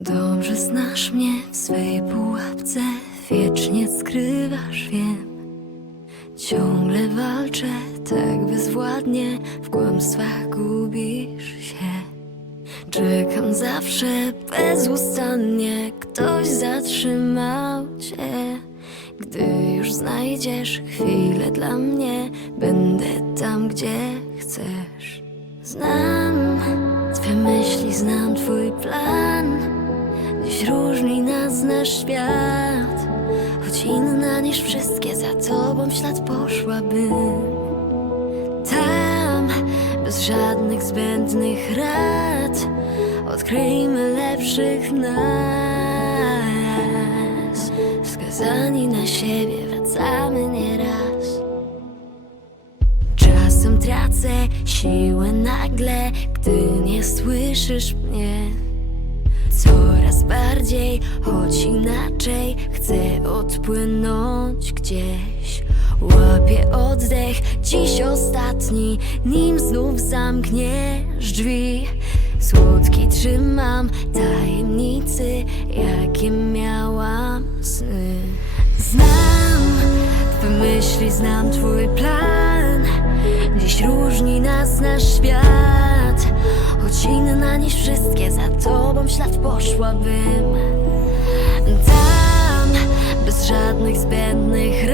Dobrze znasz mnie w swej pułapce, wiecznie skrywasz, wiem. Ciągle walczę tak bezwładnie, w kłamstwach gubisz się. Czekam zawsze bezustannie, ktoś zatrzymał cię. Gdy już znajdziesz chwilę dla mnie, będę tam, gdzie chcesz. Znam Twe myśli, znam Twój plan. Różni nas nasz świat, choć inna niż wszystkie za Tobą ślad poszłabym. Tam, bez żadnych zbędnych rad, odkryjmy lepszych nas. Skazani na siebie wracamy nieraz. Czasem tracę siłę nagle, gdy nie słyszysz mnie. Coraz bardziej, choć inaczej, chcę odpłynąć gdzieś. Łapię oddech, dziś ostatni, nim znów zamkniesz drzwi. Słodki trzymam tajemnicy, jakie miałam sny. Znam Twe myśli, znam Twój plan. Dziś różni nas nasz świat, choć inna niż wszystkie. Za Tobą ślad poszłabym. Tam, bez żadnych zbędnych rad,